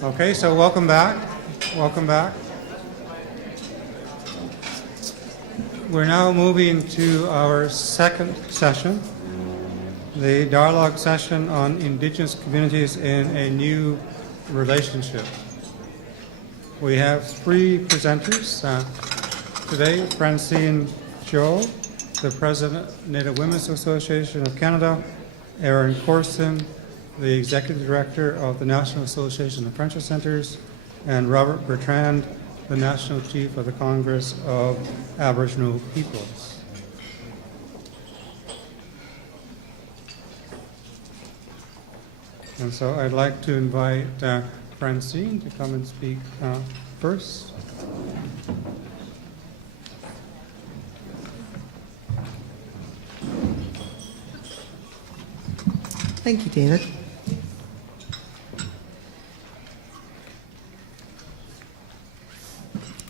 Okay, so welcome back. Welcome back. We're now moving to our second session, the dialogue session on Indigenous communities in a new relationship. We have three presenters today. Francyne Joe, the President, Native Women's Association of Canada; Erin Corston, the Executive Director of the National Association of Friendship Centres; and Robert Bertrand, the National Chief of the Congress of Aboriginal Peoples. And so I'd like to invite Francyne to come and speak first. Thank you, David.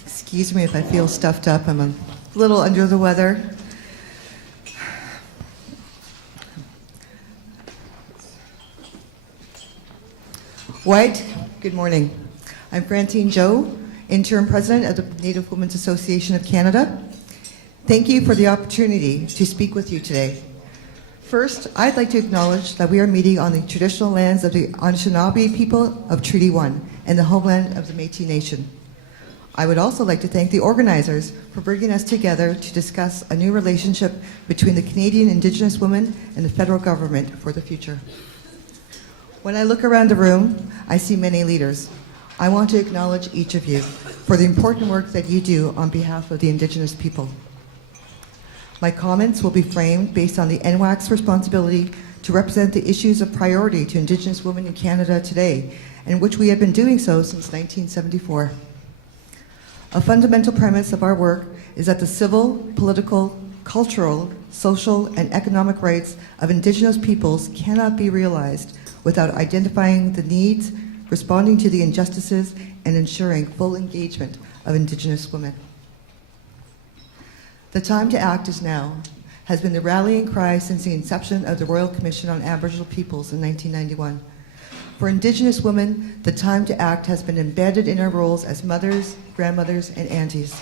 Excuse me if I feel stuffed up. I'm a little under the weather. White, good morning. I'm Francyne Joe, Interim President of the Native Women's Association of Canada. Thank you for the opportunity to speak with you today. First, I'd like to acknowledge that we are meeting on the traditional lands of the Anishinaabe people of Treaty 1 and the homeland of the Métis Nation. I would also like to thank the organizers for bringing us together to discuss a new relationship between the Canadian Indigenous women and the federal government for the future. When I look around the room, I see many leaders. I want to acknowledge each of you for the important work that you do on behalf of the Indigenous people. My comments will be framed based on the NWAC's responsibility to represent the issues of priority to Indigenous women in Canada today, and which we have been doing so since 1974. A fundamental premise of our work is that the civil, political, cultural, social, and economic rights of Indigenous peoples cannot be realized without identifying the needs, responding to the injustices, and ensuring full engagement of Indigenous women. The time to act is now has been the rallying cry since the inception of the Royal Commission on Aboriginal Peoples in 1991. For Indigenous women, the time to act has been embedded in our roles as mothers, grandmothers, and aunties.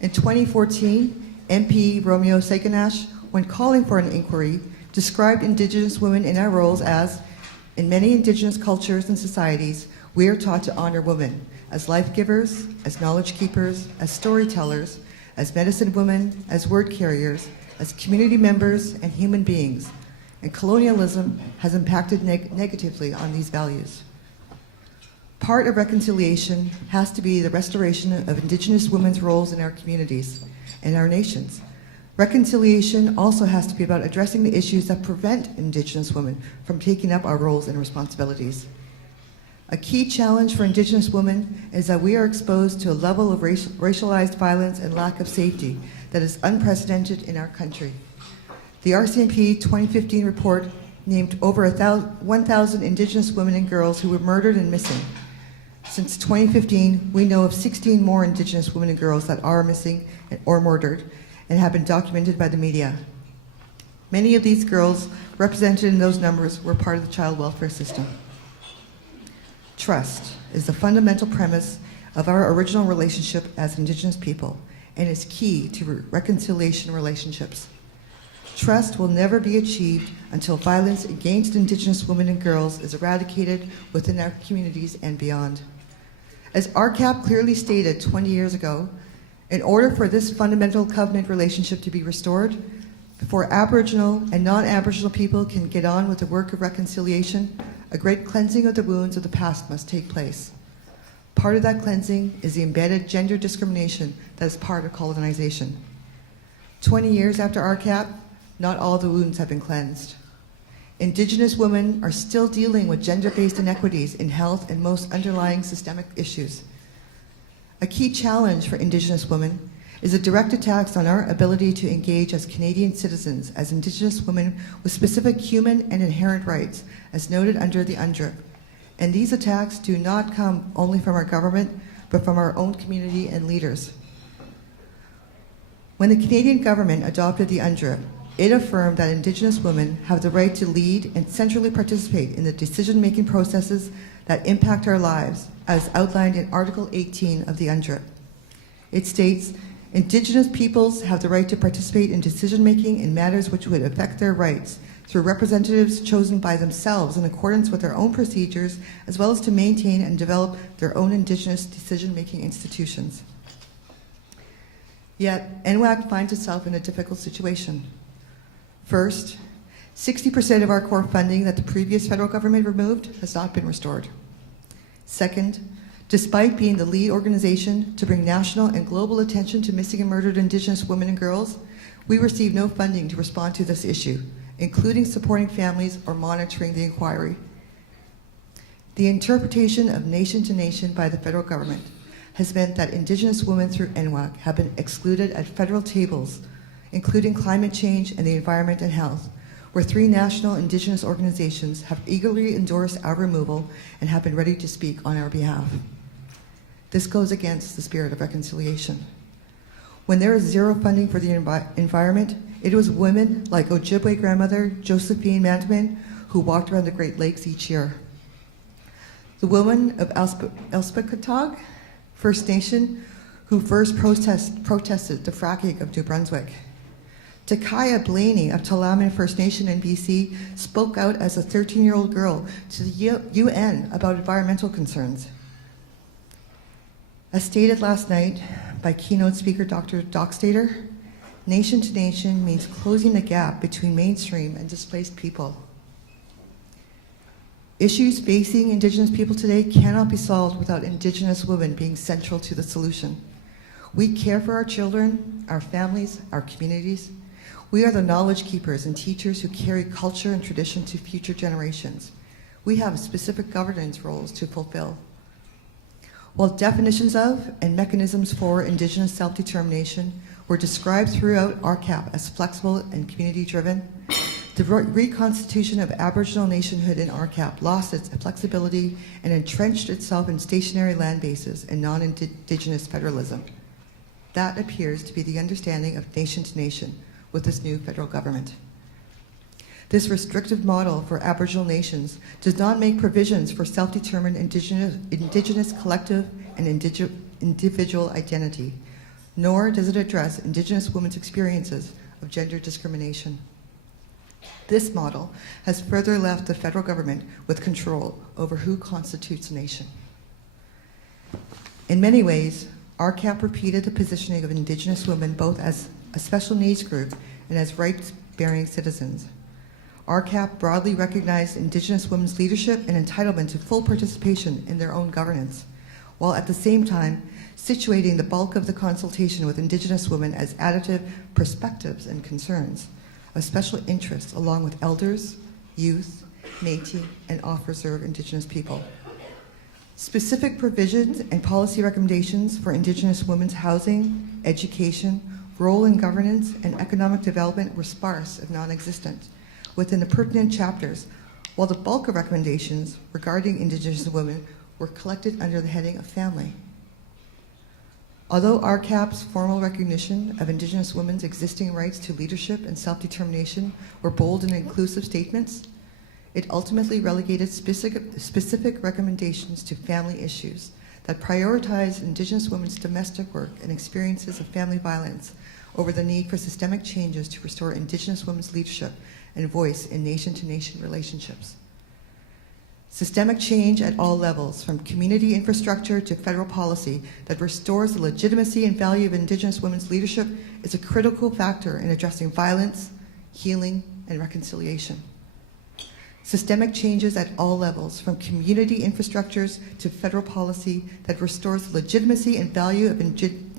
In 2014, MP Romeo Saganash, when calling for an inquiry, described Indigenous women in our roles as, in many Indigenous cultures and societies, we are taught to honor women as life givers, as knowledge keepers, as storytellers, as medicine women, as word carriers, as community members, and human beings. And colonialism has impacted negatively on these values. Part of reconciliation has to be the restoration of Indigenous women's roles in our communities and our nations. Reconciliation also has to be about addressing the issues that prevent Indigenous women from taking up our roles and responsibilities. A key challenge for Indigenous women is that we are exposed to a level of racialized violence and lack of safety that is unprecedented in our country. The RCAP 2015 report named over 1,000 Indigenous women and girls who were murdered and missing. Since 2015, we know of 16 more Indigenous women and girls that are missing or murdered and have been documented by the media. Many of these girls represented in those numbers were part of the child welfare system. Trust is the fundamental premise of our original relationship as Indigenous people and is key to reconciliation relationships. Trust will never be achieved until violence against Indigenous women and girls is eradicated within our communities and beyond. As RCAP clearly stated 20 years ago, in order for this fundamental covenant relationship to be restored, before Aboriginal and non-Aboriginal people can get on with the work of reconciliation, a great cleansing of the wounds of the past must take place. Part of that cleansing is the embedded gender discrimination that is part of colonization. 20 years after RCAP, not all the wounds have been cleansed. Indigenous women are still dealing with gender-based inequities in health and most underlying systemic issues. A key challenge for Indigenous women is a direct attacks on our ability to engage as Canadian citizens, as Indigenous women with specific human and inherent rights, as noted under the UNDRIP. And these attacks do not come only from our government, but from our own community and leaders. When the Canadian government adopted the UNDRIP, It affirmed that Indigenous women have the right to lead and centrally participate in the decision-making processes that impact our lives, as outlined in Article 18 of the UNDRIP. It states, Indigenous peoples have the right to participate in decision-making in matters which would affect their rights through representatives chosen by themselves in accordance with their own procedures, as well as to maintain and develop their own Indigenous decision-making institutions. Yet, NWAC finds itself in a difficult situation. First, 60% of our core funding that the previous federal government removed has not been restored. Second, despite being the lead organization to bring national and global attention to missing and murdered Indigenous women and girls, we receive no funding to respond to this issue, including supporting families or monitoring the inquiry. The interpretation of nation to nation by the federal government has meant that Indigenous women through NWAC have been excluded at federal tables, including climate change and the environment and health, where 3 national Indigenous organizations have eagerly endorsed our removal and have been ready to speak on our behalf. This goes against the spirit of reconciliation. When there is zero funding for the environment, it was women like Ojibwe grandmother Josephine Mantaman who walked around the Great Lakes each year. The woman of Elspecatog First Nation who first protested the fracking of New Brunswick. Takaya Blaney of Tla'amin First Nation in BC spoke out as a 13-year-old girl to the UN about environmental concerns. As stated last night by keynote speaker Dr. Dockstader, nation to nation means closing the gap between mainstream and displaced people. Issues facing Indigenous people today cannot be solved without Indigenous women being central to the solution. We care for our children, our families, our communities. We are the knowledge keepers and teachers who carry culture and tradition to future generations. We have specific governance roles to fulfill. While definitions of and mechanisms for Indigenous self-determination were described throughout RCAP as flexible and community-driven, the reconstitution of Aboriginal nationhood in RCAP lost its flexibility and entrenched itself in stationary land bases and non-Indigenous federalism. That appears to be the understanding of nation to nation with this new federal government. This restrictive model for Aboriginal nations does not make provisions for self-determined Indigenous collective and individual identity, nor does it address Indigenous women's experiences of gender discrimination. This model has further left the federal government with control over who constitutes a nation. In many ways, RCAP repeated the positioning of Indigenous women both as a special needs group and as rights-bearing citizens. RCAP broadly recognized Indigenous women's leadership and entitlement to full participation in their own governance, while at the same time situating the bulk of the consultation with Indigenous women as additive perspectives and concerns of special interest along with elders, youth, Métis, and off-reserve Indigenous people. Specific provisions and policy recommendations for Indigenous women's housing, education, role in governance, and economic development were sparse, if non-existent, within the pertinent chapters, while the bulk of recommendations regarding Indigenous women were collected under the heading of family. Although RCAP's formal recognition of Indigenous women's existing rights to leadership and self-determination were bold and inclusive statements, it ultimately relegated specific recommendations to family issues that prioritize Indigenous women's domestic work and experiences of family violence over the need for systemic changes to restore Indigenous women's leadership and voice in nation-to-nation relationships. Systemic change at all levels, from community infrastructure to federal policy that restores the legitimacy and value of Indigenous women's leadership, is a critical factor in addressing violence, healing, and reconciliation. Systemic changes at all levels, from community infrastructures to federal policy that restores the legitimacy and value of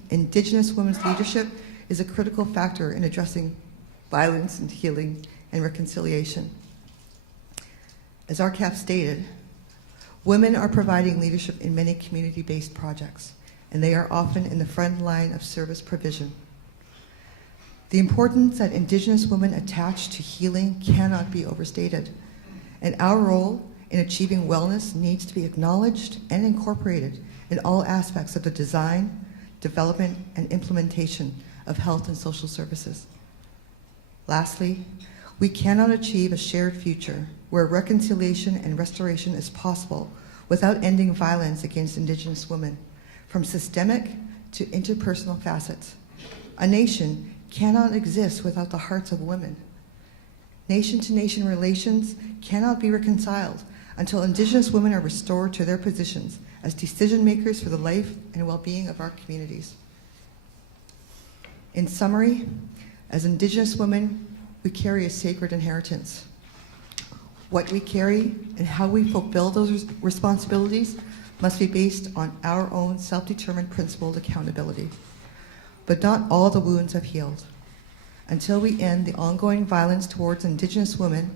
Indigenous women's leadership, is a critical factor in addressing violence and healing and reconciliation. As RCAP stated, women are providing leadership in many community-based projects, and they are often in the front line of service provision. The importance that Indigenous women attach to healing cannot be overstated, and our role in achieving wellness needs to be acknowledged and incorporated in all aspects of the design, development, and implementation of health and social services. Lastly, we cannot achieve a shared future where reconciliation and restoration is possible without ending violence against Indigenous women, from systemic to interpersonal facets. A nation cannot exist without the hearts of women. Nation-to-nation relations cannot be reconciled until Indigenous women are restored to their positions as decision makers for the life and well-being of our communities. In summary, as Indigenous women, we carry a sacred inheritance. What we carry and how we fulfill those responsibilities must be based on our own self-determined principled accountability. But not all the wounds have healed. Until we end the ongoing violence towards Indigenous women,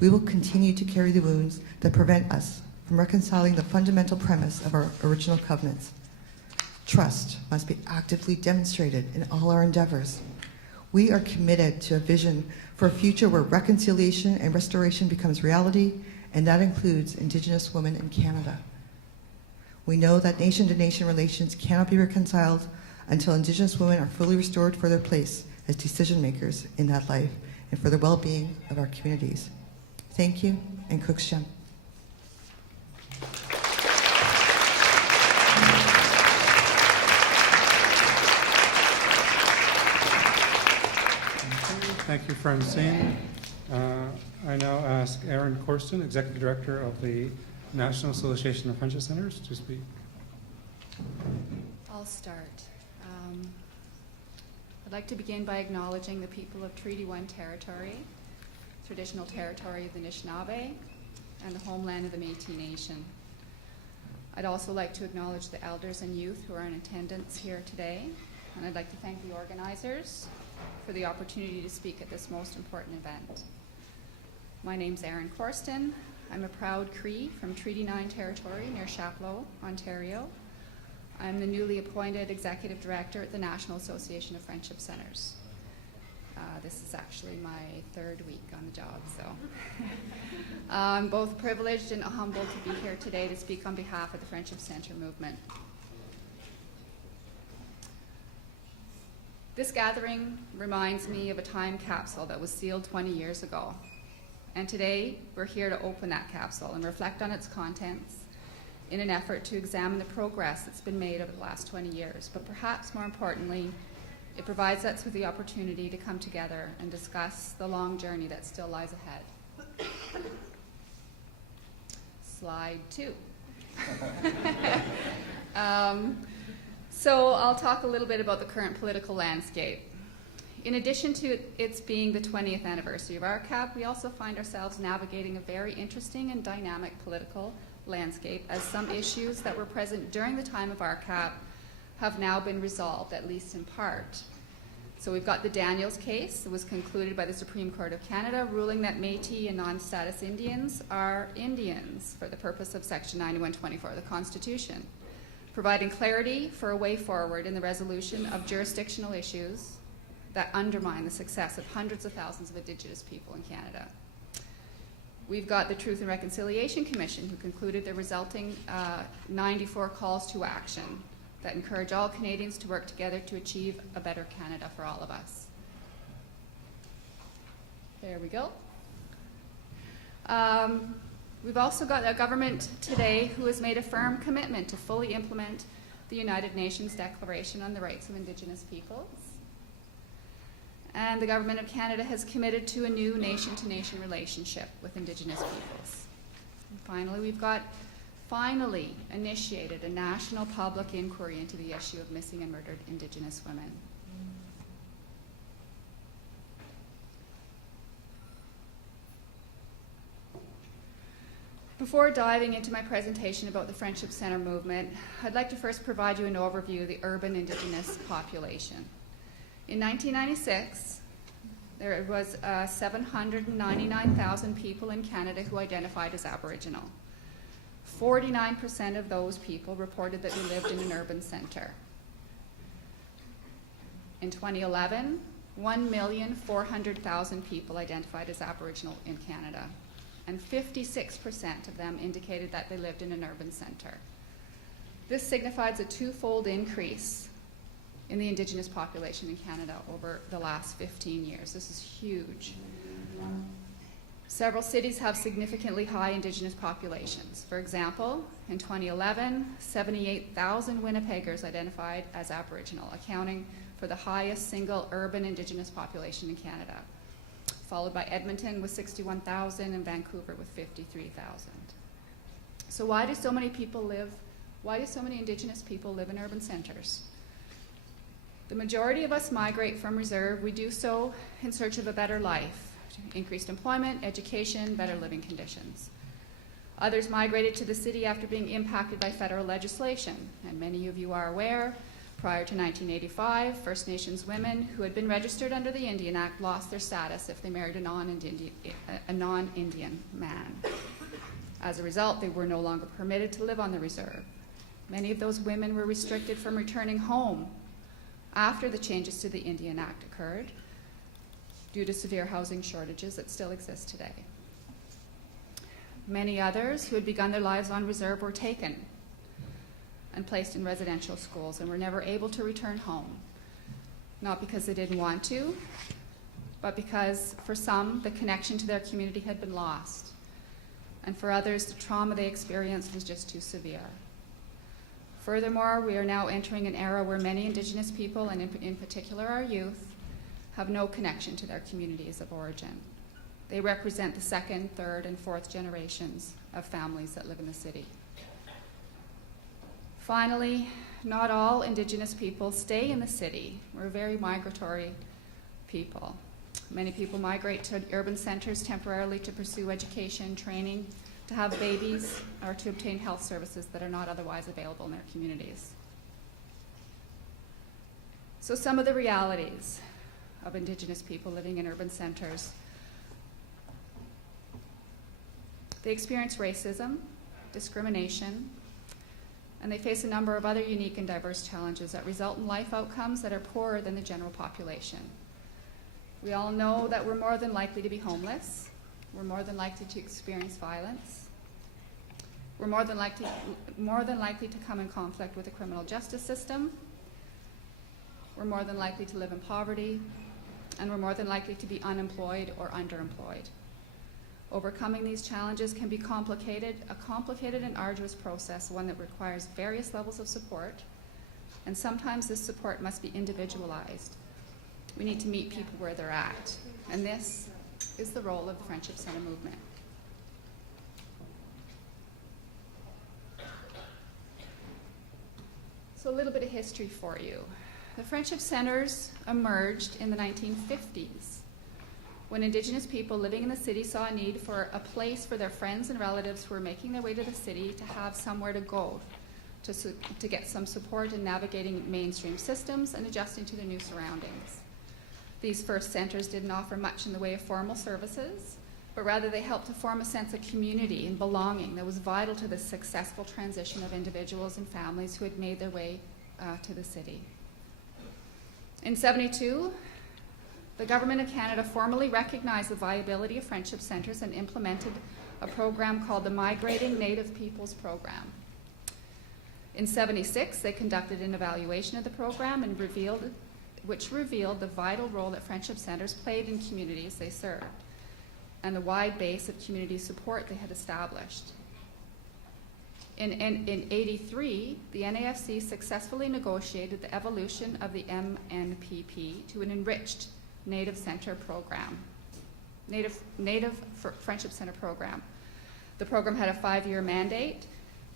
we will continue to carry the wounds that prevent us from reconciling the fundamental premise of our original covenants. Trust must be actively demonstrated in all our endeavors. We are committed to a vision for a future where reconciliation and restoration becomes reality, and that includes Indigenous women in Canada. We know that nation-to-nation relations cannot be reconciled until Indigenous women are fully restored for their place as decision makers in that life and for the well-being of our communities. Thank you, and Corston. Thank you, Francine. I now ask Erin Corston, Executive Director of the National Association of Friendship Centers, to speak. I'll start. I'd like to begin by acknowledging the people of Treaty 1 territory, traditional territory of the Anishinaabe, and the homeland of the Métis Nation. I'd also like to acknowledge the elders and youth who are in attendance here today, and I'd like to thank the organizers for the opportunity to speak at this most important event. My name's Erin Corston. I'm a proud Cree from Treaty 9 territory near Chapleau, Ontario. I'm the newly appointed Executive Director at the National Association of Friendship Centers. This is actually my third week on the job, so I'm both privileged and humbled to be here today to speak on behalf of the Friendship Center movement. This gathering reminds me of a time capsule that was sealed 20 years ago. And today, we're here to open that capsule and reflect on its contents in an effort to examine the progress that's been made over the last 20 years. But perhaps more importantly, it provides us with the opportunity to come together and discuss the long journey that still lies ahead. Slide 2. So I'll talk a little bit about the current political landscape. In addition to its being the 20th anniversary of RCAP, we also find ourselves navigating a very interesting and dynamic political landscape, as some issues that were present during the time of RCAP have now been resolved, at least in part. So we've got the Daniels case that was concluded by the Supreme Court of Canada, ruling that Métis and non-status Indians are Indians for the purpose of Section 9124 of the Constitution, providing clarity for a way forward in the resolution of jurisdictional issues that undermine the success of hundreds of thousands of Indigenous people in Canada. We've got the Truth and Reconciliation Commission, who concluded the resulting 94 calls to action that encourage all Canadians to work together to achieve a better Canada for all of us. There we go. We've also got a government today who has made a firm commitment to fully implement the United Nations Declaration on the Rights of Indigenous Peoples. And the Government of Canada has committed to a new nation-to-nation relationship with Indigenous peoples. And finally, we've got initiated a national public inquiry into the issue of missing and murdered Indigenous women. Before diving into my presentation about the Friendship Center movement, I'd like to first provide you an overview of the urban Indigenous population. In 1996, there was 799,000 people in Canada who identified as Aboriginal. 49% of those people reported that they lived in an urban centre. In 2011, 1,400,000 people identified as Aboriginal in Canada, and 56% of them indicated that they lived in an urban centre. This signifies a twofold increase in the Indigenous population in Canada over the last 15 years. This is huge. Several cities have significantly high Indigenous populations. For example, in 2011, 78,000 Winnipeggers identified as Aboriginal, accounting for the highest single urban Indigenous population in Canada, followed by Edmonton with 61,000 and Vancouver with 53,000. So why do so many Indigenous people live in urban centres? The majority of us migrate from reserve. We do so in search of a better life, increased employment, education, better living conditions. Others migrated to the city after being impacted by federal legislation, and many of you are aware, prior to 1985, First Nations women who had been registered under the Indian Act lost their status if they married a non-Indian man. As a result, they were no longer permitted to live on the reserve. Many of those women were restricted from returning home after the changes to the Indian Act occurred due to severe housing shortages that still exist today. Many others who had begun their lives on reserve were taken and placed in residential schools and were never able to return home, not because they didn't want to, but because for some, the connection to their community had been lost, and for others, the trauma they experienced was just too severe. Furthermore, we are now entering an era where many Indigenous people, and in particular our youth, have no connection to their communities of origin. They represent the second, third, and fourth generations of families that live in the city. Finally, not all Indigenous people stay in the city. We're a very migratory people. Many people migrate to urban centres temporarily to pursue education, training, to have babies, or to obtain health services that are not otherwise available in their communities. So some of the realities of Indigenous people living in urban centres. They experience racism, discrimination, and they face a number of other unique and diverse challenges that result in life outcomes that are poorer than the general population. We all know that we're more than likely to be homeless. We're more than likely to experience violence. We're more than likely to come in conflict with the criminal justice system. We're more than likely to live in poverty, and we're more than likely to be unemployed or underemployed. Overcoming these challenges can be a complicated and arduous process, one that requires various levels of support, and sometimes this support must be individualized. We need to meet people where they're at, and this is the role of the Friendship Centre movement. So a little bit of history for you. The Friendship Centres emerged in the 1950s when Indigenous people living in the city saw a need for a place for their friends and relatives who were making their way to the city to have somewhere to go, to get some support in navigating mainstream systems and adjusting to their new surroundings. These first centres didn't offer much in the way of formal services, but rather they helped to form a sense of community and belonging that was vital to the successful transition of individuals and families who had made their way to the city. In 1972, the Government of Canada formally recognized the viability of friendship centres and implemented a program called the Migrating Native Peoples Program. In 1976, they conducted an evaluation of the program and which revealed the vital role that friendship centres played in communities they served and the wide base of community support they had established. In 1983, the NAFC successfully negotiated the evolution of the MNPP to an enriched Native Centre program, Native Friendship Centre program. The program had a 5-year mandate,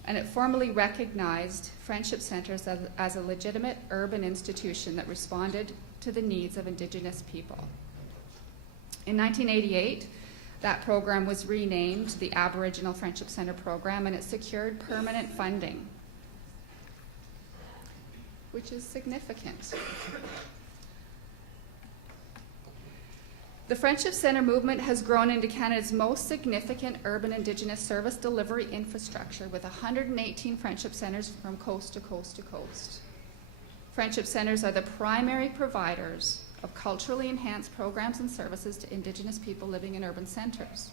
and it formally recognized friendship centres as a legitimate urban institution that responded to the needs of Indigenous people. In 1988, that program was renamed the Aboriginal Friendship Centre Program, and it secured permanent funding, which is significant. The Friendship Centre movement has grown into Canada's most significant urban Indigenous service delivery infrastructure, with 118 friendship centres from coast to coast to coast. Friendship centres are the primary providers of culturally enhanced programs and services to Indigenous people living in urban centres.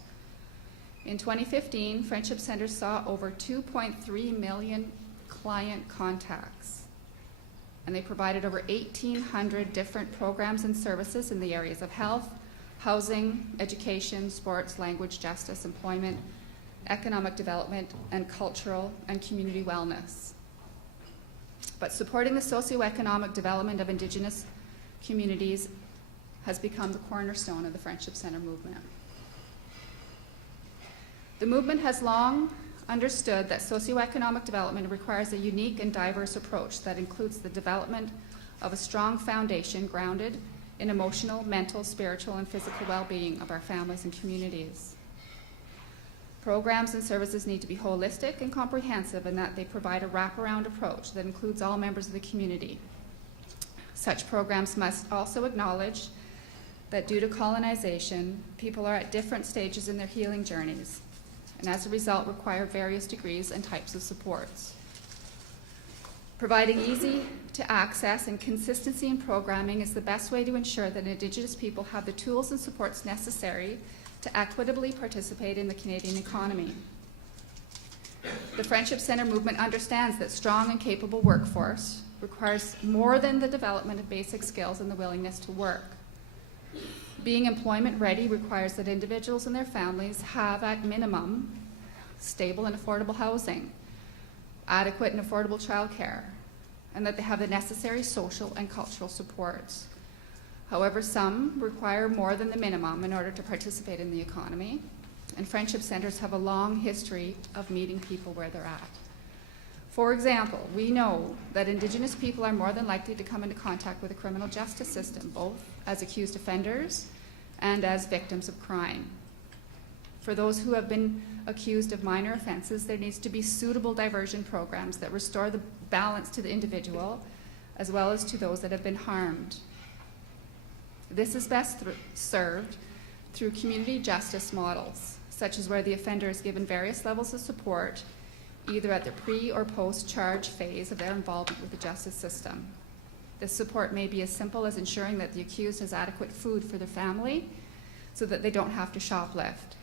In 2015, Friendship Centres saw over 2.3 million client contacts. and they provided over 1,800 different programs and services in the areas of health, housing, education, sports, language, justice, employment, economic development, and cultural and community wellness. But supporting the socioeconomic development of Indigenous communities has become the cornerstone of the Friendship Centre movement. The movement has long understood that socioeconomic development requires a unique and diverse approach that includes the development of a strong foundation grounded in emotional, mental, spiritual, and physical well-being of our families and communities. Programs and services need to be holistic and comprehensive in that they provide a wraparound approach that includes all members of the community. Such programs must also acknowledge that due to colonization, people are at different stages in their healing journeys, and as a result require various degrees and types of supports. Providing easy to access and consistency in programming is the best way to ensure that Indigenous people have the tools and supports necessary to equitably participate in the Canadian economy. The Friendship Centre movement understands that strong and capable workforce requires more than the development of basic skills and the willingness to work. Being employment ready requires that individuals and their families have, at minimum, stable and affordable housing, adequate and affordable childcare, and that they have the necessary social and cultural supports. However, some require more than the minimum in order to participate in the economy, and friendship centres have a long history of meeting people where they're at. For example, we know that Indigenous people are more than likely to come into contact with the criminal justice system, both as accused offenders and as victims of crime. For those who have been accused of minor offences, there needs to be suitable diversion programs that restore the balance to the individual as well as to those that have been harmed. This is best served through community justice models, such as where the offender is given various levels of support, either at the pre- or post-charge phase of their involvement with the justice system. This support may be as simple as ensuring that the accused has adequate food for their family so that they don't have to shoplift,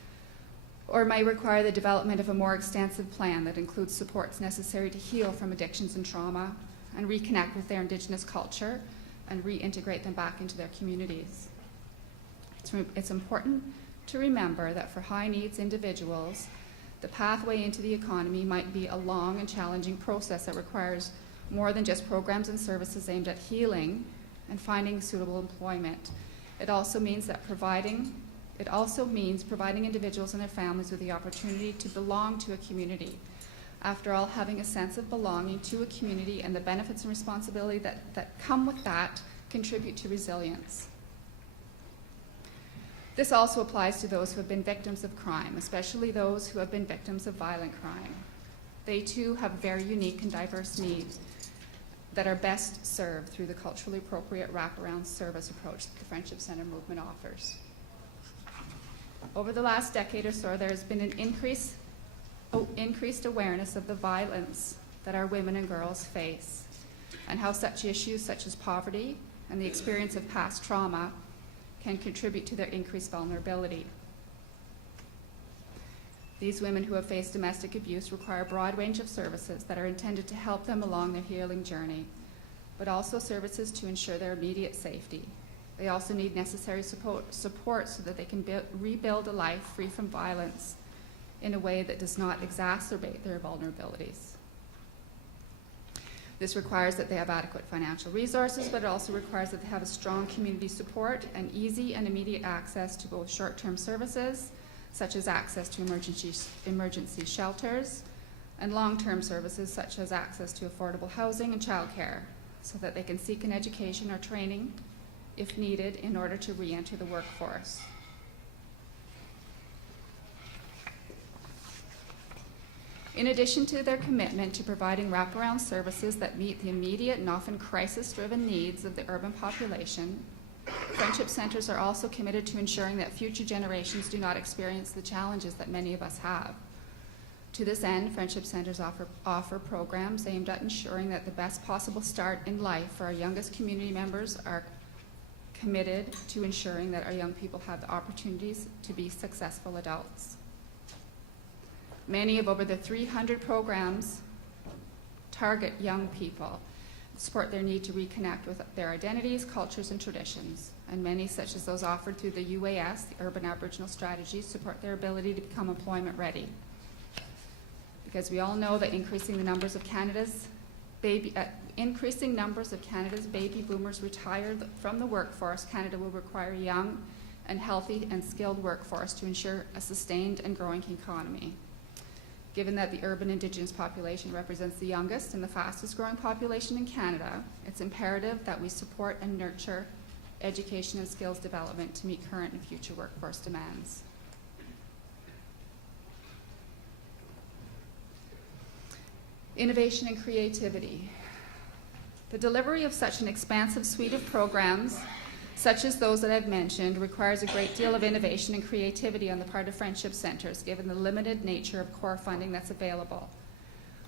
or may require the development of a more extensive plan that includes supports necessary to heal from addictions and trauma and reconnect with their Indigenous culture and reintegrate them back into their communities. It's important to remember that for high needs individuals, the pathway into the economy might be a long and challenging process that requires more than just programs and services aimed at healing and finding suitable employment. It also means providing individuals and their families with the opportunity to belong to a community. After all, having a sense of belonging to a community and the benefits and responsibility that come with that contribute to resilience. This also applies to those who have been victims of crime, especially those who have been victims of violent crime. They too have very unique and diverse needs that are best served through the culturally appropriate wraparound service approach that the Friendship Centre movement offers. Over the last decade or so, there has been an increased awareness of the violence that our women and girls face, and how such issues such as poverty and the experience of past trauma can contribute to their increased vulnerability. These women who have faced domestic abuse require a broad range of services that are intended to help them along their healing journey, but also services to ensure their immediate safety. They also need necessary support so that they can rebuild a life free from violence in a way that does not exacerbate their vulnerabilities. This requires that they have adequate financial resources, but it also requires that they have a strong community support and easy and immediate access to both short-term services, such as access to emergency shelters, and long-term services, such as access to affordable housing and childcare, so that they can seek an education or training, if needed, in order to re-enter the workforce. In addition to their commitment to providing wraparound services that meet the immediate and often crisis-driven needs of the urban population, friendship centres are also committed to ensuring that future generations do not experience the challenges that many of us have. To this end, friendship centres offer programs aimed at ensuring that the best possible start in life for our youngest community members are committed to ensuring that our young people have the opportunities to be successful adults. Many of over the 300 programs target young people, support their need to reconnect with their identities, cultures, and traditions. And many, such as those offered through the UAS, the Urban Aboriginal Strategies, support their ability to become employment ready. Because we all know that increasing numbers of Canada's baby boomers retire from the workforce, Canada will require a young and healthy and skilled workforce to ensure a sustained and growing economy. Given that the urban Indigenous population represents the youngest and the fastest growing population in Canada, it's imperative that we support and nurture education and skills development to meet current and future workforce demands. Innovation and creativity. The delivery of such an expansive suite of programs, such as those that I've mentioned, requires a great deal of innovation and creativity on the part of friendship centres, given the limited nature of core funding that's available.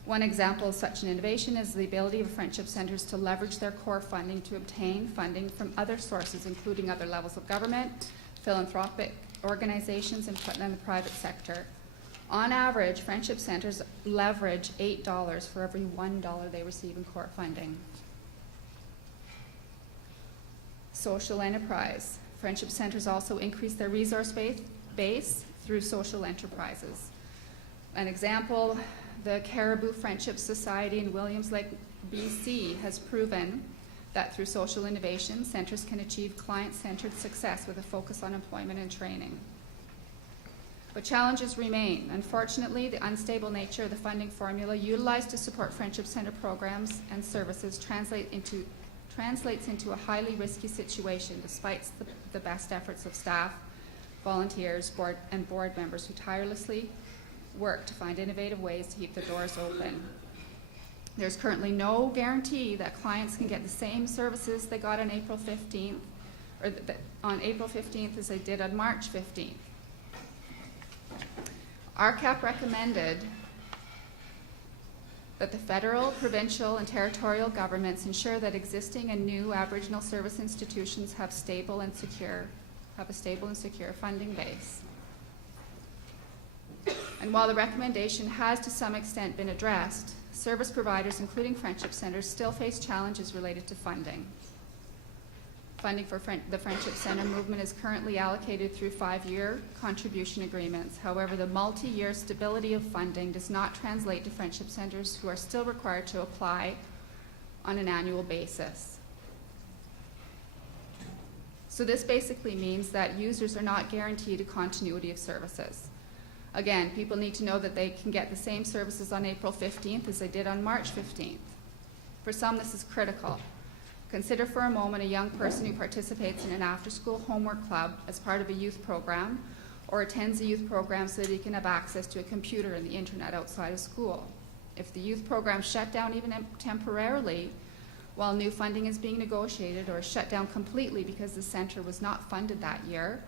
One example of such an innovation is the ability of friendship centres to leverage their core funding to obtain funding from other sources, including other levels of government, philanthropic organizations, and the private sector. On average, friendship centres leverage $8 for every $1 they receive in core funding. Social enterprise. Friendship centres also increase their resource base through social enterprises. An example, the Caribou Friendship Society in Williams Lake, BC has proven that through social innovation, centres can achieve client-centred success with a focus on employment and training. But challenges remain. Unfortunately, the unstable nature of the funding formula utilized to support friendship centre programs and services translates into a highly risky situation, despite the best efforts of staff, volunteers, board members who tirelessly work to find innovative ways to keep the doors open. There's currently no guarantee that clients can get the same services they got on April 15th, or on April 15th as they did on March 15th. RCAP recommended that the federal, provincial, and territorial governments ensure that existing and new Aboriginal service institutions have a stable and secure funding base. And while the recommendation has to some extent been addressed, service providers, including friendship centres, still face challenges related to funding. Funding for the Friendship Centre movement is currently allocated through 5-year contribution agreements. However, the multi-year stability of funding does not translate to friendship centres, who are still required to apply on an annual basis. So this basically means that users are not guaranteed a continuity of services. Again, people need to know that they can get the same services on April 15th as they did on March 15th. For some, this is critical. Consider for a moment a young person who participates in an after-school homework club as part of a youth program, or attends a youth program so that he can have access to a computer and the internet outside of school. If the youth program shut down even temporarily while new funding is being negotiated, or shut down completely because the centre was not funded that year,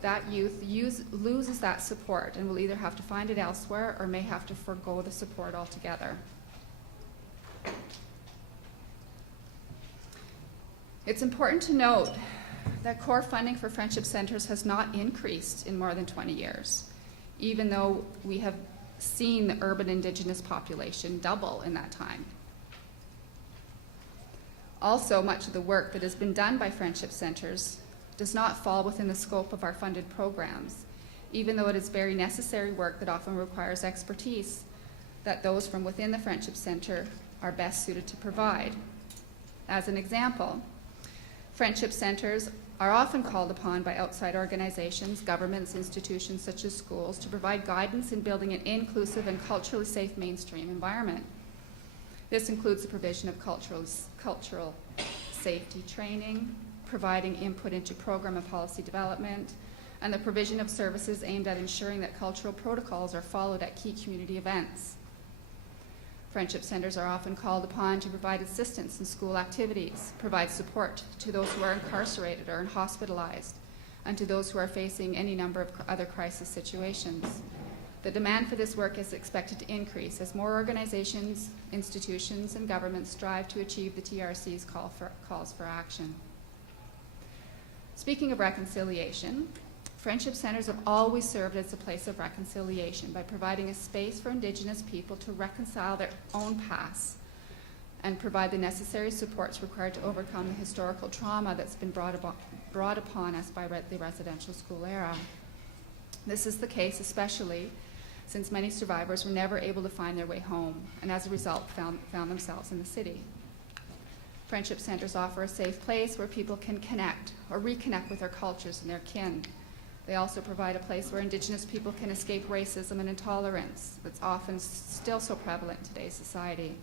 that youth loses that support and will either have to find it elsewhere or may have to forego the support altogether. It's important to note that core funding for friendship centres has not increased in more than 20 years, even though we have seen the urban Indigenous population double in that time. Also, much of the work that has been done by friendship centres does not fall within the scope of our funded programs, even though it is very necessary work that often requires expertise that those from within the friendship centre are best suited to provide. As an example, friendship centres are often called upon by outside organizations, governments, institutions such as schools to provide guidance in building an inclusive and culturally safe mainstream environment. This includes the provision of cultural safety training, providing input into program and policy development, and the provision of services aimed at ensuring that cultural protocols are followed at key community events. Friendship centres are often called upon to provide assistance in school activities, provide support to those who are incarcerated or hospitalized, and to those who are facing any number of other crisis situations. The demand for this work is expected to increase as more organizations, institutions, and governments strive to achieve the TRC's calls for action. Speaking of reconciliation, friendship centres have always served as a place of reconciliation by providing a space for Indigenous people to reconcile their own pasts and provide the necessary supports required to overcome the historical trauma that's been brought upon us by the residential school era. This is the case especially since many survivors were never able to find their way home, and as a result found themselves in the city. Friendship centers offer a safe place where people can connect or reconnect with their cultures and their kin. They also provide a place where Indigenous people can escape racism and intolerance that's often still so prevalent in today's society.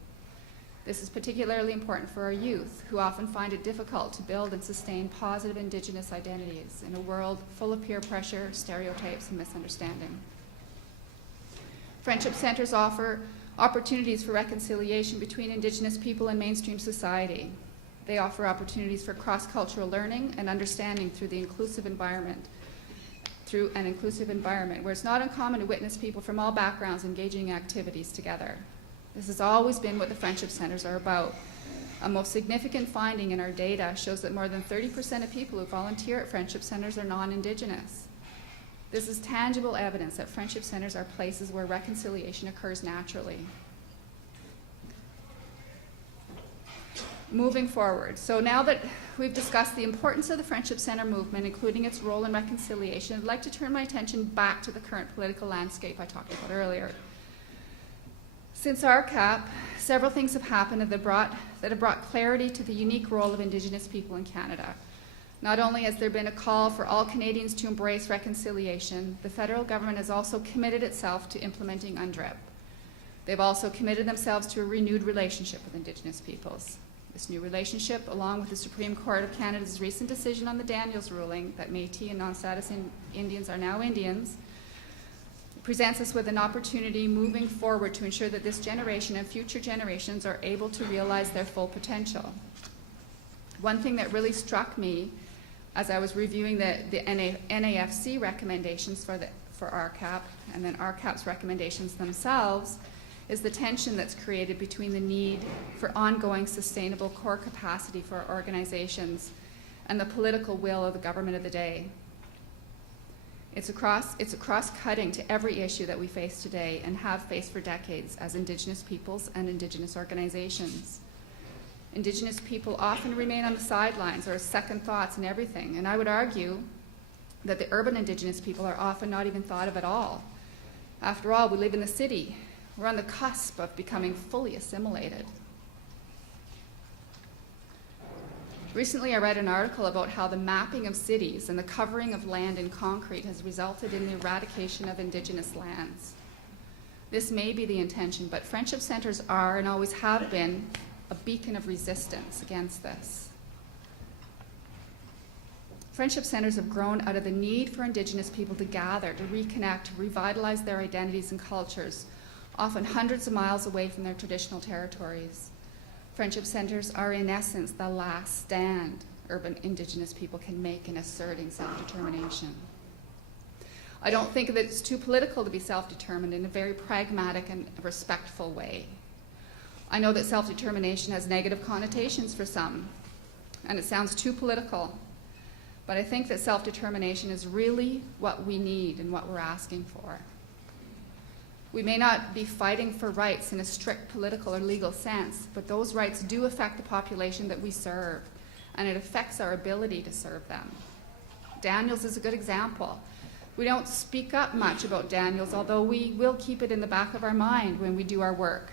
This is particularly important for our youth, who often find it difficult to build and sustain positive Indigenous identities in a world full of peer pressure, stereotypes, and misunderstanding. Friendship centers offer opportunities for reconciliation between Indigenous people and mainstream society. They offer opportunities for cross-cultural learning and understanding through an inclusive environment, where it's not uncommon to witness people from all backgrounds engaging in activities together. This has always been what the Friendship Centers are about. A most significant finding in our data shows that more than 30% of people who volunteer at Friendship Centers are non-Indigenous. This is tangible evidence that Friendship Centers are places where reconciliation occurs naturally. Moving forward, so now that we've discussed the importance of the Friendship Center movement, including its role in reconciliation, I'd like to turn my attention back to the current political landscape I talked about earlier. Since RCAP, several things have happened that have brought clarity to the unique role of Indigenous people in Canada. Not only has there been a call for all Canadians to embrace reconciliation, the federal government has also committed itself to implementing UNDRIP. They've also committed themselves to a renewed relationship with Indigenous peoples. This new relationship, along with the Supreme Court of Canada's recent decision on the Daniels ruling that Métis and non-status Indians are now Indians, presents us with an opportunity moving forward to ensure that this generation and future generations are able to realize their full potential. One thing that really struck me as I was reviewing the NAFC recommendations for RCAP and then RCAP's recommendations themselves is the tension that's created between the need for ongoing sustainable core capacity for our organizations and the political will of the government of the day. It's a cross-cutting to every issue that we face today and have faced for decades as Indigenous peoples and Indigenous organizations. Indigenous people often remain on the sidelines or as second thoughts in everything, and I would argue that the urban Indigenous people are often not even thought of at all. After all, we live in the city. We're on the cusp of becoming fully assimilated. Recently, I read an article about how the mapping of cities and the covering of land in concrete has resulted in the eradication of Indigenous lands. This may be the intention, but Friendship Centers are and always have been a beacon of resistance against this. Friendship Centers have grown out of the need for Indigenous people to gather, to reconnect, to revitalize their identities and cultures, often hundreds of miles away from their traditional territories. Friendship Centers are, in essence, the last stand urban Indigenous people can make in asserting self-determination. I don't think that it's too political to be self-determined in a very pragmatic and respectful way. I know that self-determination has negative connotations for some, and it sounds too political, but I think that self-determination is really what we need and what we're asking for. We may not be fighting for rights in a strict political or legal sense, but those rights do affect the population that we serve, and it affects our ability to serve them. Daniels is a good example. We don't speak up much about Daniels, although we will keep it in the back of our mind when we do our work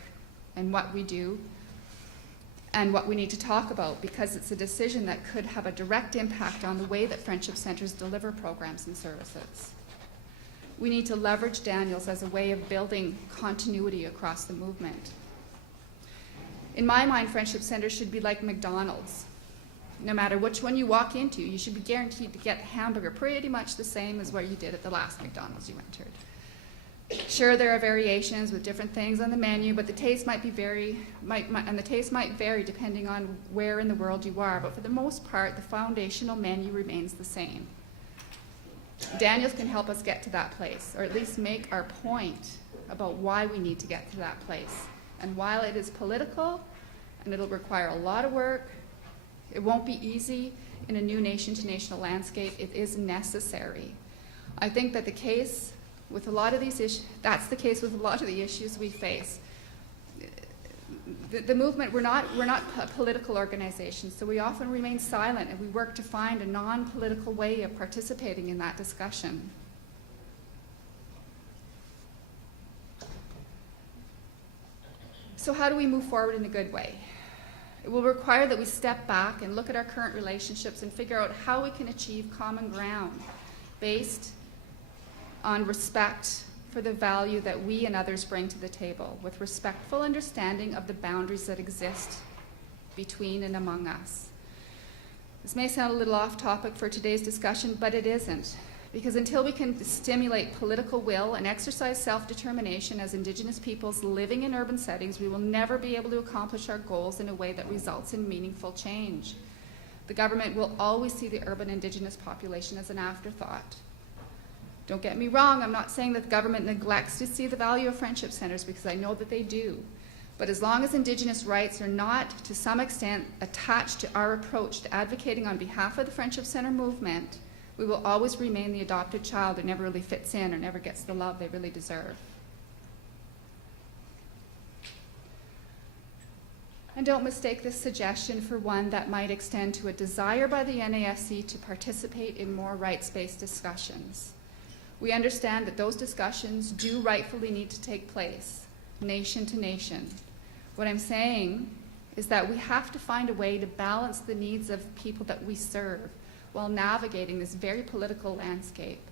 and what we do and what we need to talk about, because it's a decision that could have a direct impact on the way that Friendship Centers deliver programs and services. We need to leverage Daniels as a way of building continuity across the movement. In my mind, Friendship Centers should be like McDonald's. No matter which one you walk into, you should be guaranteed to get a hamburger pretty much the same as what you did at the last McDonald's you entered. Sure, there are variations with different things on the menu, but the taste might vary depending on where in the world you are. But for the most part, the foundational menu remains the same. Daniels can help us get to that place, or at least make our point about why we need to get to that place. And while it is political, and it'll require a lot of work, it won't be easy in a new nation-to-national landscape, it is necessary. I think that the case with a lot of these issues, that's the case with a lot of the issues we face. The movement, we're not a political organization, so we often remain silent and we work to find a non-political way of participating in that discussion. So how do we move forward in a good way? It will require that we step back and look at our current relationships and figure out how we can achieve common ground based on respect for the value that we and others bring to the table, with respectful understanding of the boundaries that exist between and among us. This may sound a little off topic for today's discussion, but it isn't. Because until we can stimulate political will and exercise self-determination as Indigenous peoples living in urban settings, we will never be able to accomplish our goals in a way that results in meaningful change. The government will always see the urban Indigenous population as an afterthought. Don't get me wrong, I'm not saying that the government neglects to see the value of friendship centers, because I know that they do. But as long as Indigenous rights are not, to some extent, attached to our approach to advocating on behalf of the Friendship Center movement, we will always remain the adopted child who never really fits in or never gets the love they really deserve. And don't mistake this suggestion for one that might extend to a desire by the NAFC to participate in more rights-based discussions. We understand that those discussions do rightfully need to take place, nation to nation. What I'm saying is that we have to find a way to balance the needs of people that we serve while navigating this very political landscape.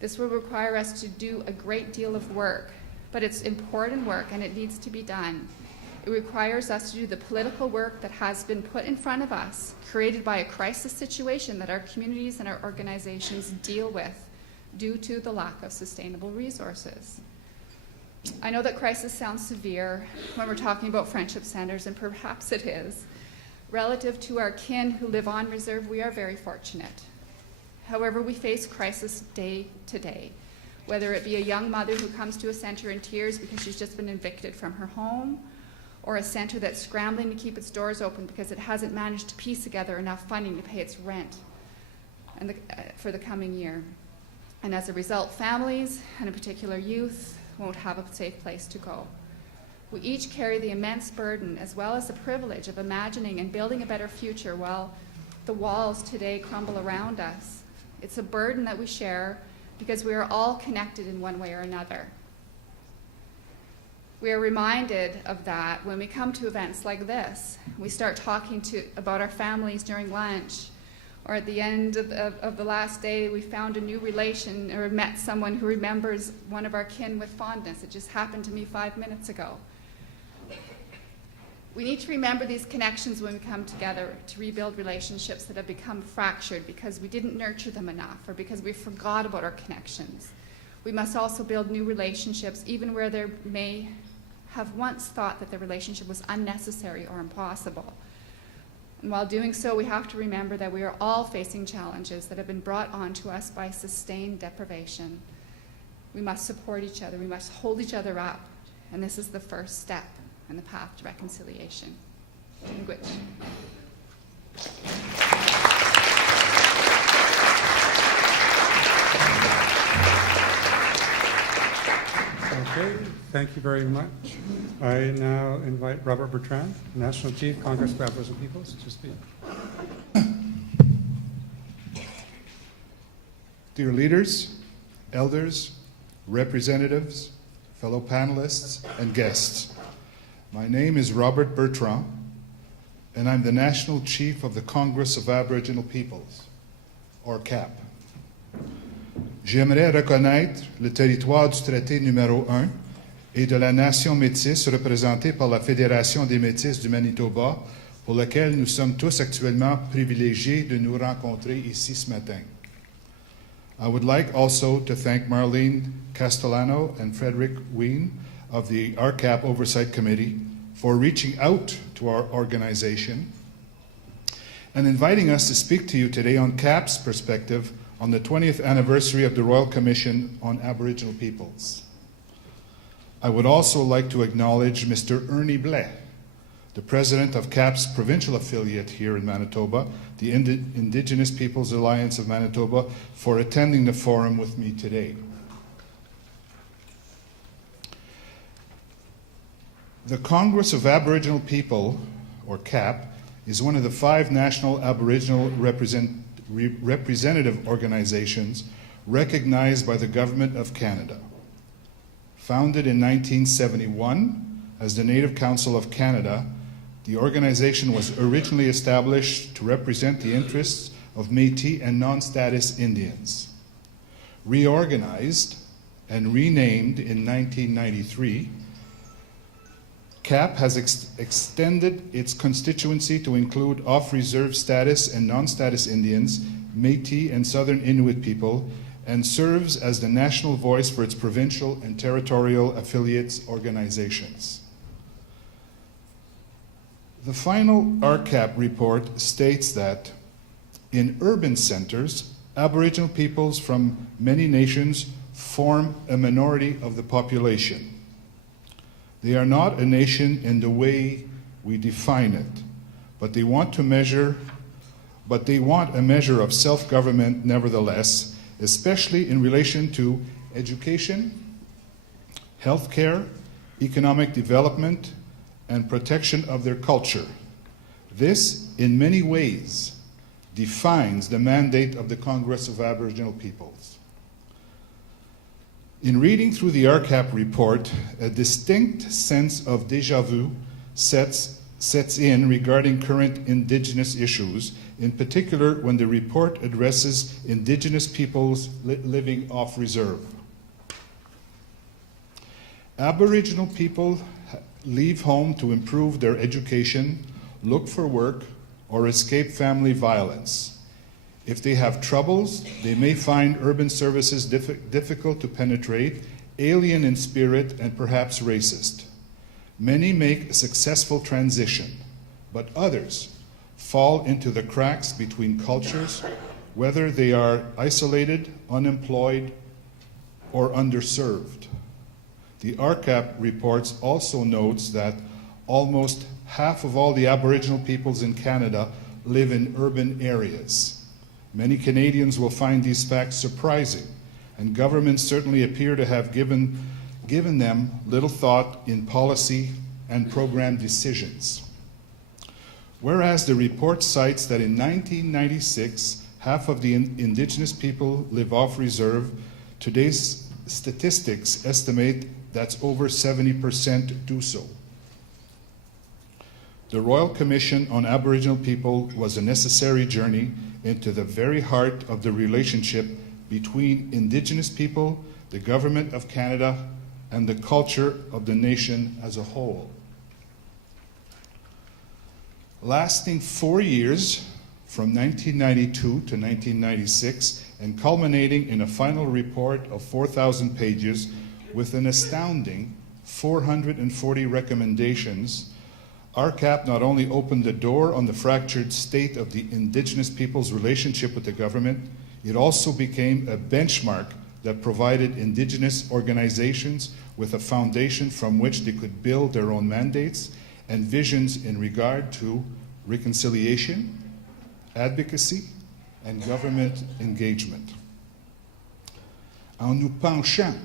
This will require us to do a great deal of work, but it's important work and it needs to be done. It requires us to do the political work that has been put in front of us, created by a crisis situation that our communities and our organizations deal with due to the lack of sustainable resources. I know that crisis sounds severe when we're talking about friendship centers, and perhaps it is. Relative to our kin who live on reserve, we are very fortunate. However, we face crisis day to day, whether it be a young mother who comes to a center in tears because she's just been evicted from her home, or a center that's scrambling to keep its doors open because it hasn't managed to piece together enough funding to pay its rent for the coming year. And as a result, families, and in particular youth, won't have a safe place to go. We each carry the immense burden as well as the privilege of imagining and building a better future while the walls today crumble around us. It's a burden that we share because we are all connected in one way or another. We are reminded of that when we come to events like this. We start talking about our families during lunch, or at the end of the last day, we found a new relation or met someone who remembers one of our kin with fondness. It just happened to me 5 minutes ago. We need to remember these connections when we come together to rebuild relationships that have become fractured because we didn't nurture them enough or because we forgot about our connections. We must also build new relationships even where there may have once thought that the relationship was unnecessary or impossible. And while doing so, we have to remember that we are all facing challenges that have been brought onto us by sustained deprivation. We must support each other. We must hold each other up. And this is the first step in the path to reconciliation. Language. Okay, thank you very much. I now invite Robert Bertrand, National Chief, Congress of Aboriginal Peoples, to speak. Dear leaders, elders, representatives, fellow panelists, and guests, my name is Robert Bertrand, and I'm the National Chief of the Congress of Aboriginal Peoples, RCAP. J'aimerais reconnaître le territoire du traité numéro 1 et de la nation métisse représentée par la Fédération des Métis du Manitoba, pour lequel nous sommes tous actuellement privilégiés de nous rencontrer ici ce matin. I would like also to thank Marlene Castellano and Frederick Wien of the RCAP Oversight Committee for reaching out to our organization and inviting us to speak to you today on CAP's perspective on the 20th anniversary of the Royal Commission on Aboriginal Peoples. I would also like to acknowledge Mr. Ernie Blais, the president of CAP's provincial affiliate here in Manitoba, the Indigenous Peoples Alliance of Manitoba, for attending the forum with me today. The Congress of Aboriginal People, or CAP, is one of the 5 national Aboriginal representative organizations recognized by the Government of Canada. Founded in 1971 as the Native Council of Canada, the organization was originally established to represent the interests of Métis and non-status Indians. Reorganized and renamed in 1993, CAP has extended its constituency to include off-reserve status and non-status Indians, Métis and Southern Inuit people, and serves as the national voice for its provincial and territorial affiliates organizations. The final RCAP report states that in urban centers, Aboriginal peoples from many nations form a minority of the population. They are not a nation in the way we define it, but they want a measure of self-government nevertheless, especially in relation to education, healthcare, economic development, and protection of their culture. This, in many ways, defines the mandate of the Congress of Aboriginal Peoples. In reading through the RCAP report, a distinct sense of déjà vu sets in regarding current Indigenous issues, in particular when the report addresses Indigenous peoples living off reserve. Aboriginal people leave home to improve their education, look for work, or escape family violence. If they have troubles, they may find urban services difficult to penetrate, alien in spirit, and perhaps racist. Many make a successful transition, but others fall into the cracks between cultures, whether they are isolated, unemployed, or underserved. The RCAP reports also notes that almost half of all the Aboriginal peoples in Canada live in urban areas. Many Canadians will find these facts surprising, and governments certainly appear to have given them little thought in policy and program decisions. Whereas the report cites that in 1996, half of the Indigenous people live off reserve, today's statistics estimate that's over 70% do so. The Royal Commission on Aboriginal People was a necessary journey into the very heart of the relationship between Indigenous people, the Government of Canada, and the culture of the nation as a whole. Lasting 4 years, from 1992 to 1996, and culminating in a final report of 4,000 pages with an astounding 440 recommendations, RCAP not only opened the door on the fractured state of the Indigenous people's relationship with the government, it also became a benchmark that provided Indigenous organizations with a foundation from which they could build their own mandates and visions in regard to reconciliation, advocacy, and government engagement. En nous penchant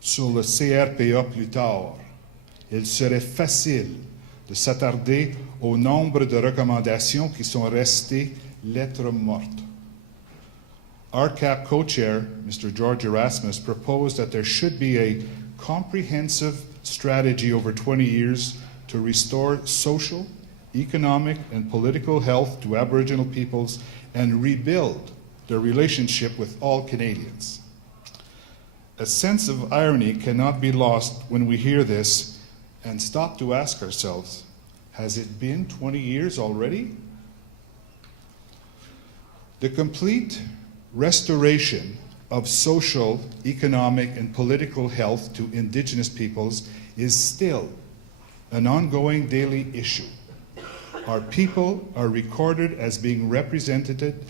sur le CRPA plus tard, il serait facile de s'attarder au nombre de recommandations qui sont restées lettres mortes. RCAP co-chair, Mr. George Erasmus, proposed that there should be a comprehensive strategy over 20 years to restore social, economic, and political health to Aboriginal peoples and rebuild their relationship with all Canadians. A sense of irony cannot be lost when we hear this and stop to ask ourselves, has it been 20 years already? The complete restoration of social, economic, and political health to Indigenous peoples is still an ongoing daily issue. Our people are recorded as being represented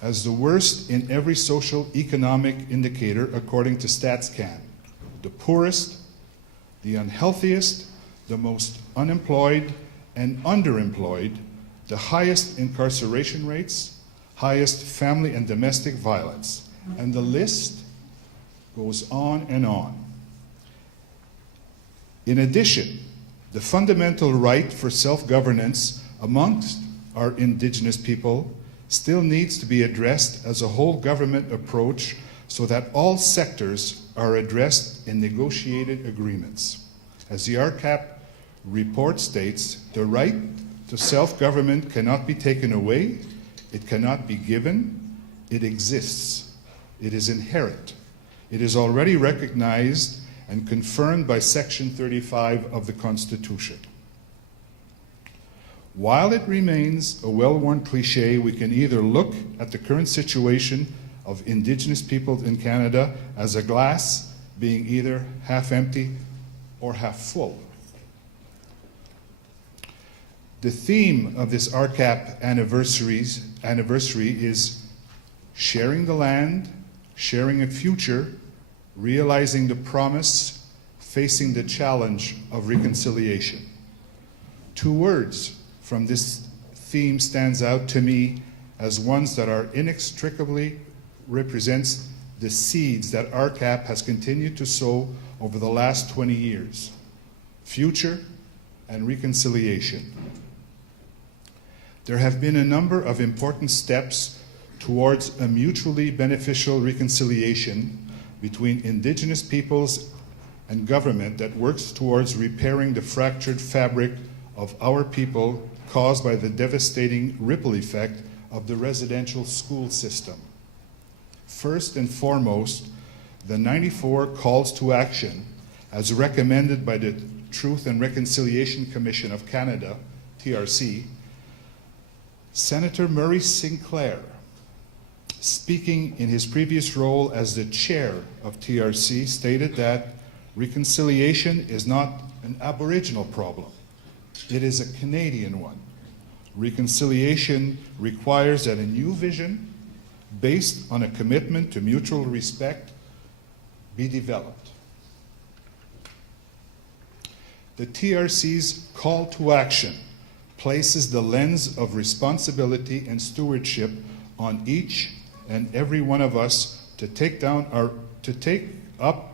as the worst in every social economic indicator according to StatsCan. The poorest, the unhealthiest, the most unemployed and underemployed, the highest incarceration rates, highest family and domestic violence, and the list goes on and on. In addition, the fundamental right for self-governance amongst our Indigenous people still needs to be addressed as a whole government approach so that all sectors are addressed in negotiated agreements. As the RCAP report states, the right to self-government cannot be taken away, it cannot be given, it exists. It is inherent. It is already recognized and confirmed by Section 35 of the Constitution. While it remains a well-worn cliché, we can either look at the current situation of Indigenous people in Canada as a glass being either half empty or half full. The theme of this RCAP anniversary is sharing the land, sharing a future, realizing the promise, facing the challenge of reconciliation. Two words from this theme stands out to me as ones that are inextricably represents the seeds that RCAP has continued to sow over the last 20 years. Future and reconciliation. There have been a number of important steps towards a mutually beneficial reconciliation between Indigenous peoples and government that works towards repairing the fractured fabric of our people caused by the devastating ripple effect of the residential school system. First and foremost, the 94 calls to action, as recommended by the Truth and Reconciliation Commission of Canada, TRC, Senator Murray Sinclair, speaking in his previous role as the chair of TRC, stated that reconciliation is not an Aboriginal problem. It is a Canadian one. Reconciliation requires that a new vision, based on a commitment to mutual respect, be developed. The TRC's call to action places the lens of responsibility and stewardship on each and every one of us to take up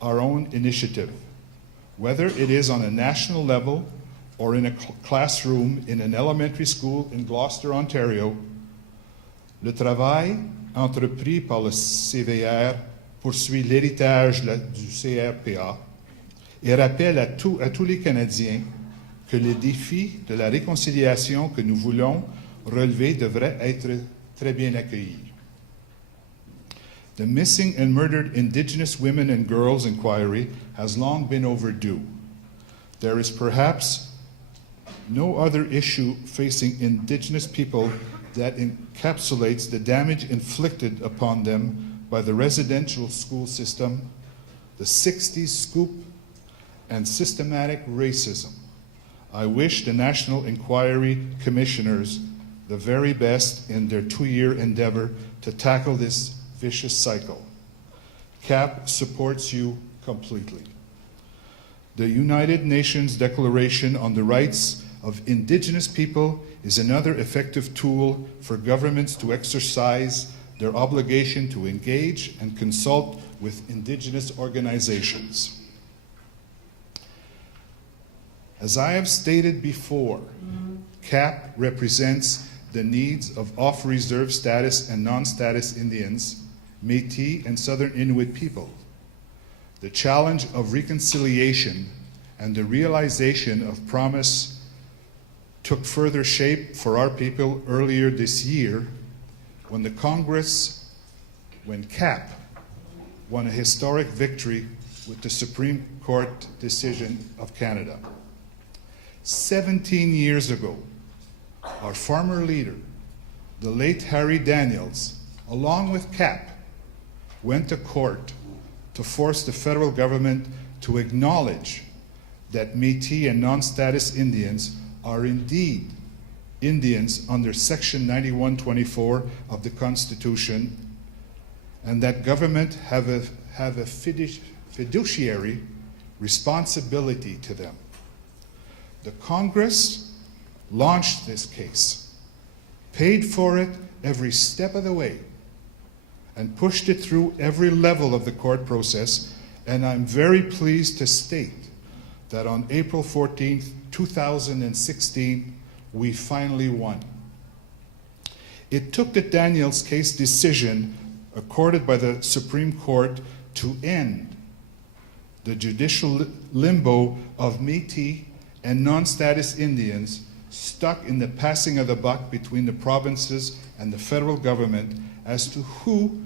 our own initiative, whether it is on a national level or in a classroom in an elementary school in Gloucester, Ontario. Le travail entrepris par le CVR poursuit l'héritage du CRPA et rappelle à tous les Canadiens que les défis de la réconciliation que nous voulons relever devraient être très bien accueillis. The Missing and Murdered Indigenous Women and Girls inquiry has long been overdue. There is perhaps no other issue facing Indigenous people that encapsulates the damage inflicted upon them by the residential school system, the 60s scoop, and systematic racism. I wish the National Inquiry Commissioners the very best in their 2-year endeavor to tackle this vicious cycle. CAP supports you completely. The United Nations Declaration on the Rights of Indigenous People is another effective tool for governments to exercise their obligation to engage and consult with Indigenous organizations. As I have stated before, CAP represents the needs of off-reserve status and non-status Indians, Métis, and Southern Inuit people. The challenge of reconciliation and the realization of promise took further shape for our people earlier this year when CAP won a historic victory with the Supreme Court decision of Canada. 17 years ago, our former leader, the late Harry Daniels, along with CAP, went to court to force the federal government to acknowledge that Métis and non-status Indians are indeed Indians under Section 9124 of the Constitution, and that government have a fiduciary responsibility to them. The Congress launched this case, paid for it every step of the way, and pushed it through every level of the court process, and I'm very pleased to state that on April 14th, 2016, we finally won. It took the Daniels case decision accorded by the Supreme Court to end the judicial limbo of Métis and non-status Indians stuck in the passing of the buck between the provinces and the federal government as to who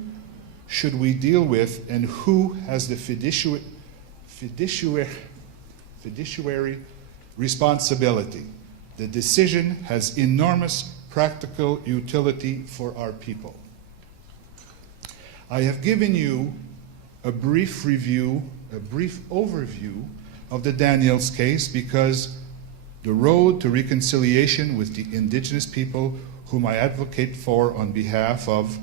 should we deal with and who has the fiduciary responsibility. The decision has enormous practical utility for our people. I have given you a brief overview of the Daniels case because the road to reconciliation with the Indigenous people whom I advocate for on behalf of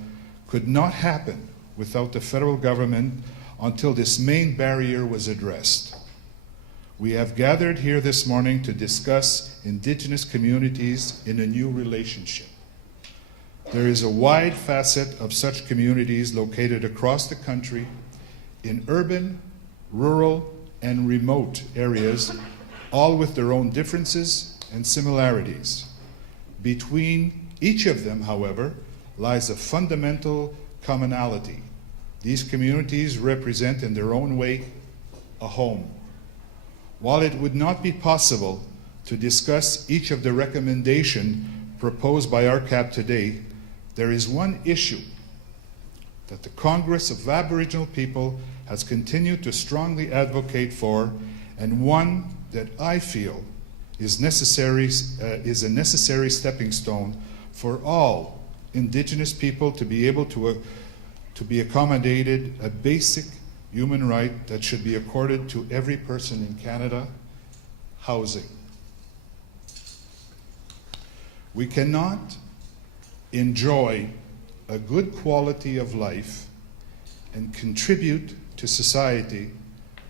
could not happen without the federal government until this main barrier was addressed. We have gathered here this morning to discuss Indigenous communities in a new relationship. There is a wide facet of such communities located across the country in urban, rural, and remote areas, all with their own differences and similarities. Between each of them, however, lies a fundamental commonality. These communities represent in their own way a home. While it would not be possible to discuss each of the recommendations proposed by RCAP today, there is one issue that the Congress of Aboriginal People has continued to strongly advocate for, and one that I feel is a necessary stepping stone for all Indigenous people to be able to be accommodated, a basic human right that should be accorded to every person in Canada: housing. We cannot enjoy a good quality of life and contribute to society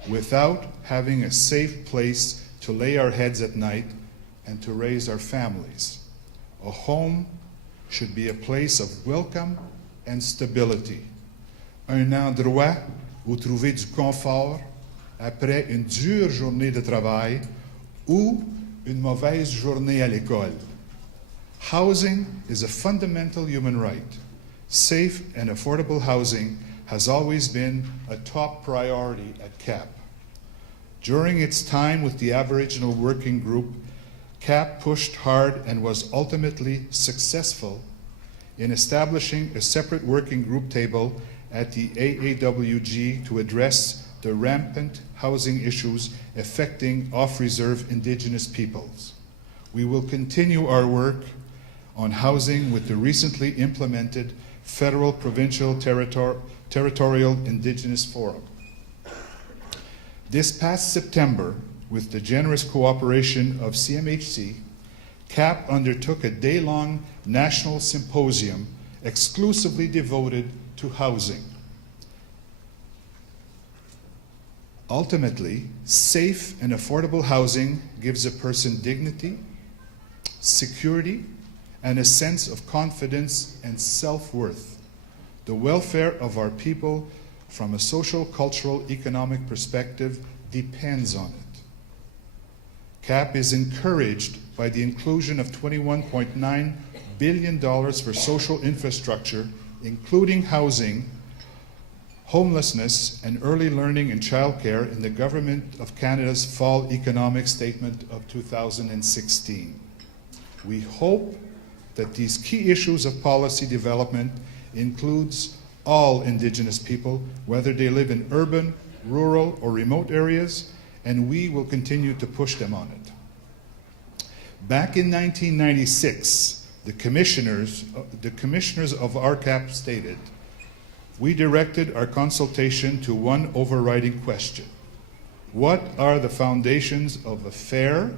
without having a safe place to lay our heads at night and to raise our families. A home should be a place of welcome and stability. Un endroit où trouver du confort après une dure journée de travail ou une mauvaise journée à l'école. Housing is a fundamental human right. Safe and affordable housing has always been a top priority at CAP. During its time with the Aboriginal Working Group, CAP pushed hard and was ultimately successful in establishing a separate working group table at the AAWG to address the rampant housing issues affecting off-reserve Indigenous peoples. We will continue our work on housing with the recently implemented Federal Provincial Territorial Indigenous Forum. This past September, with the generous cooperation of CMHC, CAP undertook a day-long national symposium exclusively devoted to housing. Ultimately, safe and affordable housing gives a person dignity, security, and a sense of confidence and self-worth. The welfare of our people from a social, cultural, economic perspective depends on it. CAP is encouraged by the inclusion of $21.9 billion for social infrastructure, including housing, homelessness, and early learning and childcare in the Government of Canada's Fall Economic Statement of 2016. We hope that these key issues of policy development includes all Indigenous people, whether they live in urban, rural, or remote areas, and we will continue to push them on it. Back in 1996, the commissioners of RCAP stated, we directed our consultation to one overriding question: what are the foundations of a fair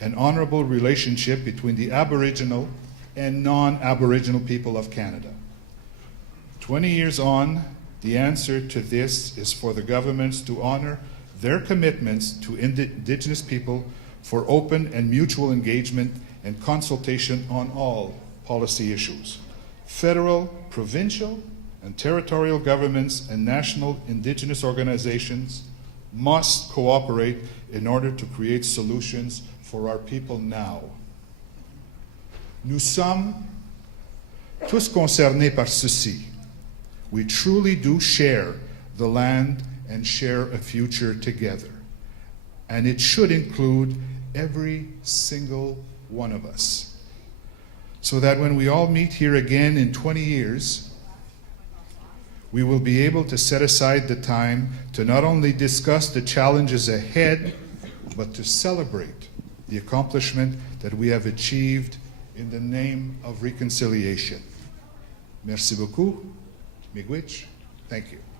and honorable relationship between the Aboriginal and non-Aboriginal people of Canada? 20 years on, the answer to this is for the governments to honor their commitments to Indigenous people for open and mutual engagement and consultation on all policy issues. Federal, provincial, and territorial governments and national Indigenous organizations must cooperate in order to create solutions for our people now. Nous sommes tous concernés par ceci. We truly do share the land and share a future together. And it should include every single one of us. So that when we all meet here again in 20 years, we will be able to set aside the time to not only discuss the challenges ahead, but to celebrate the accomplishment that we have achieved in the name of reconciliation. Merci beaucoup. Miigwech. Thank you.